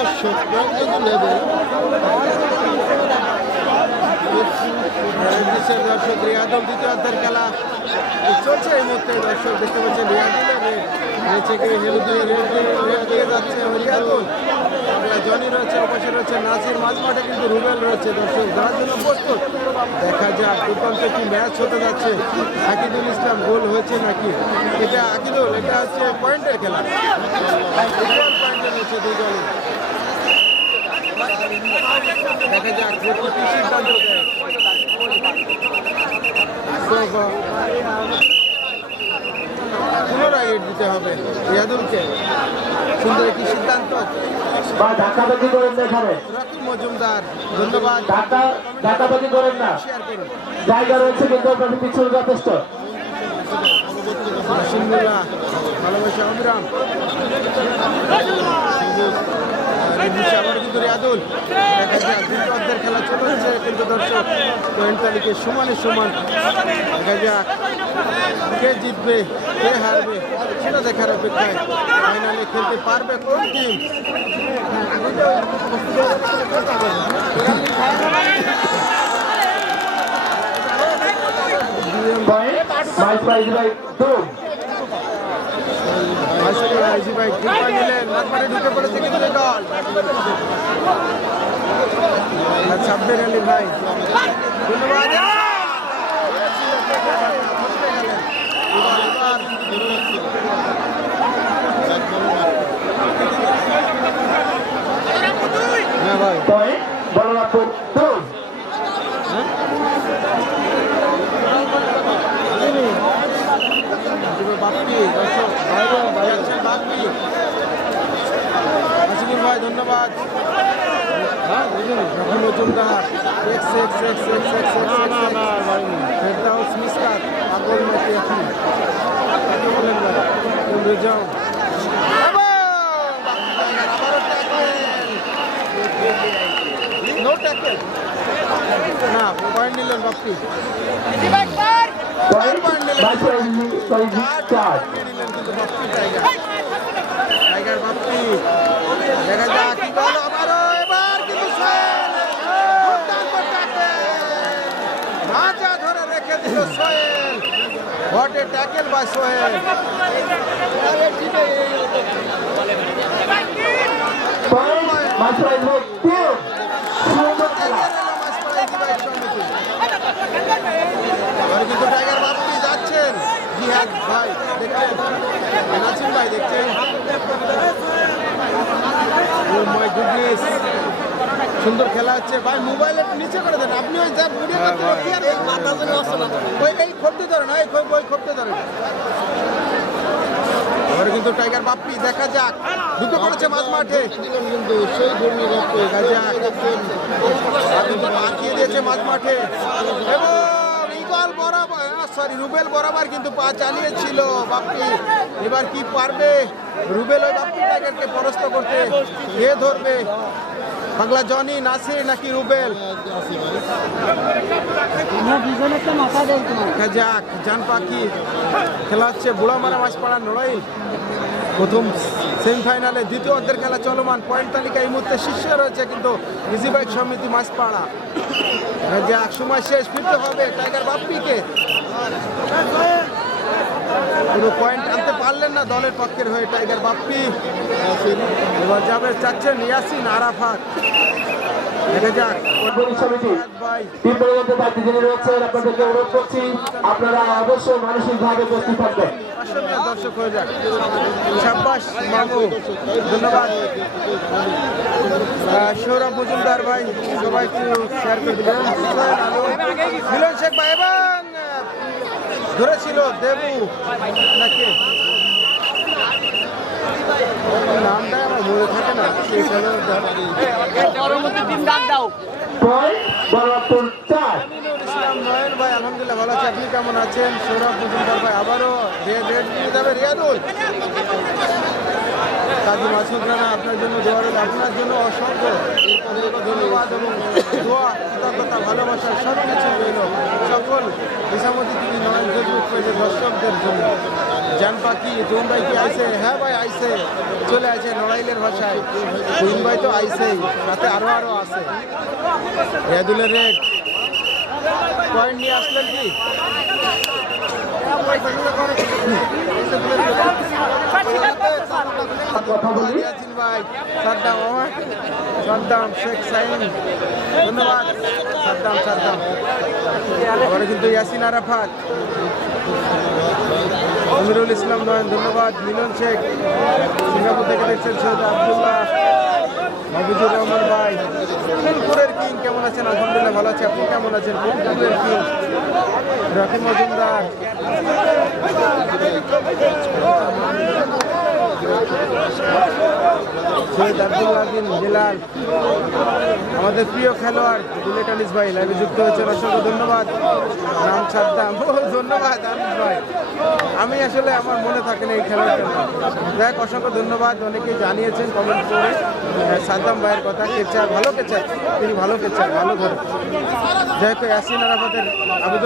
দর্শক রিয়াদুল দ্বিতীয় অর্ধের খেলা চলছে এই মুহূর্তে দর্শক দেখতে পাচ্ছেন রিয়াদুল রয়েছে কি হেলুদুল রেড যাচ্ছে রিয়াদুল জনি রয়েছে অপাশে রয়েছে নাসির মাঝ কিন্তু রুবেল রয়েছে দর্শক যার জন্য দেখা যাক দুর্দান্ত একটি ম্যাচ হতে যাচ্ছে আকিদুল ইসলাম গোল হয়েছে নাকি? এটা আকিদুল, এটা হচ্ছে পয়েন্টের খেলা। রয়েছে দুই দলই দেখা যাক কি সিদ্ধান্ত পুনরায় দিতে হবে রিয়াদুলকে। সুন্দর একটি সিদ্ধান্ত। বা ধাক্কাধাক্কি করেন না এখানে। মজুমদার ধন্যবাদ। ধাক্কা ধাক্কাধাক্কি করেন না। জায়গা রয়েছে কিন্তু পিছনে যথেষ্ট। সিন্ধুলা ভালোবাসা অবিরাম। আবার কিন্তু রিয়াদুল। অর্ধের খেলা চলছে কিন্তু দর্শক পয়েন্ট তালিকে সমানে সমান। দেখা যাক, কে জিতবে, কে হারবে, সেটা দেখার অপেক্ষায় ফাইনালে খেলতে পারবে কোন টিম? প্রাইজ টু ভাই ঠিক করে নিলেন মাঝমাঠে ঢুকে পড়েছে কিন্তু এই দল সাব্বির আলী ভাই ধন্যবাদ। হ্যাঁ ভাই। বলরামপুর টু বাপ্পি দর্শক বাইরে বাইরে আছেন বাপ্পি হাসিবুল ভাই ধন্যবাদ হ্যাঁ বুঝুন Raghu Majumdar x x x x x এক্স না না ফেরদাউস মিসকাত পাগল মতি এখন তাকে বলেন ভাই রেজাম নো ট্যাকেল না পয়েন্ট নিলেন বাপ্পি পয়েন্ট মাইক প্রাইজ চার টাইগার বাপ্পি দেখা যাক কি করল আবারও এবার কিন্তু সোহেল দুর্দান্ত ধরে রেখে দিল Sohel. A tackle by Sohel. কিন্তু টাইগার বাপ্পি যাচ্ছেন। ভাই, দেখছেন? নাসিম ভাই দেখছেন? ও মাই গুডনেস সুন্দর খেলা হচ্ছে। ভাই মোবাইলের নিচে করে দেন। আপনি ওই যা ভিডিও করতে কি আর এই মাথা আসছে না। ওই এই খোপতে ধরেন এই খোপ ওই খোপতে ধরেন। এবার কিন্তু টাইগার বাপ্পি দেখা যাক। ঢুকে করেছে মাঝ মাঠে। কিন্তু সেই ধর্মী দেখা যাক। কিন্তু পাঠিয়ে দিয়েছে মাঝ মাঠে। এবং ইগল বরাবর। সরি রুবেল বরাবর কিন্তু পা চালিয়েছিল বাপ্পি এবার কি পারবে? রুবেল ওই বাপ্পি টাইগারকে পরাস্ত করতে কে ধরবে? বাংলা জনি নাসির নাকি রুবেল? যাক জান পাখি। খেলা হচ্ছে বুড়ামারা মাছপাড়ার লড়াই প্রথম সেমিফাইনালে দ্বিতীয় অর্ধের খেলা চলমান। পয়েন্ট তালিকা এই মুহূর্তে শীর্ষে রয়েছে কিন্তু ইজি বাইক সমিতি মাছপাড়া। দেখা যাক সময় শেষ ফিরতে হবে টাইগার বাপ্পিকে কোনো পয়েন্ট আনতে পারলেন না দলের পক্ষের হয়ে টাইগার বাপ্পি। এবার যাবে চাচ্ছেন ইয়াসিন আরাফাত। দেখা যাক। আপনাদেরকে অনুরোধ করছি আপনারা অবশ্যই মানসিকভাবে প্রস্তুত থাকবেন। দর্শক হয়ে যাক। সাব্বাস মামু ধন্যবাদ। আহ, সৌরভ মজুমদার ভাই সবাই একটু শেয়ার করে দিলেন। মিলন শেখ ভাই এবং আহ, ধরেছিল দেবু। নাকি? নামটা আমার মনে থাকে না ভাই আলহামদুলিল্লাহ ভালো আছি। আপনি কেমন আছেন? সৌরভ মজুমদার ভাই আবারও রেড রেড নিয়ে যাবে রিয়াদুল। কাজী মাসুদ রানা আপনার জন্য দোয়া আপনার জন্য অসংখ্য ধন্যবাদ এবং দোয়া, কৃতজ্ঞতা, ভালোবাসা সব কিছু রইল। সকল হিসামতি তিনি নয়ন ফেসবুক পেজে দর্শকদের জন্য। জান পাখি তুম ভাই কি আইসে? হ্যাঁ ভাই, আইসে। চলে আছে নড়াইলের ভাষায়। তুম ভাই তো আইসেই সাথে আরও আরও আছে। রিয়াদুলের রেট পয়েন্ট নিয়ে আসলেন কি? শেখ ধন্যবাদ। কিন্তু আমিরুল ইসলাম ধন্যবাদ। মিলন শেখ। সিঙ্গাপুর থেকে দেখছেন সৈয়দ আবদুল্লাহ। ভাই ফুলপুরের কিং কেমন আছেন? আলহামদুলিল্লাহ ভালো আছে। আপনি কেমন আছেন? ফুলপুরের কিং রকি মজুমদার। সৈয়দ আব্দুল্লাহ বিন জেলাল আমাদের প্রিয় খেলোয়াড় বুলেট আনিস ভাই লাইভে যুক্ত হয়েছেন। অসংখ্য ধন্যবাদ। নাম ও ধন্যবাদ আনিস ভাই। আমি আসলে আমার মনে থাকে না এই খেলোয়াড়টা দেখ অসংখ্য ধন্যবাদ। অনেকেই জানিয়েছেন কমেন্ট করে। আহ, সাদ্দাম ভাইয়ের কথা কেচার ভালো কেচার তিনি ভালো কেচার ভালো ধরে। যাই হোক ইয়াসিন আরাফাতের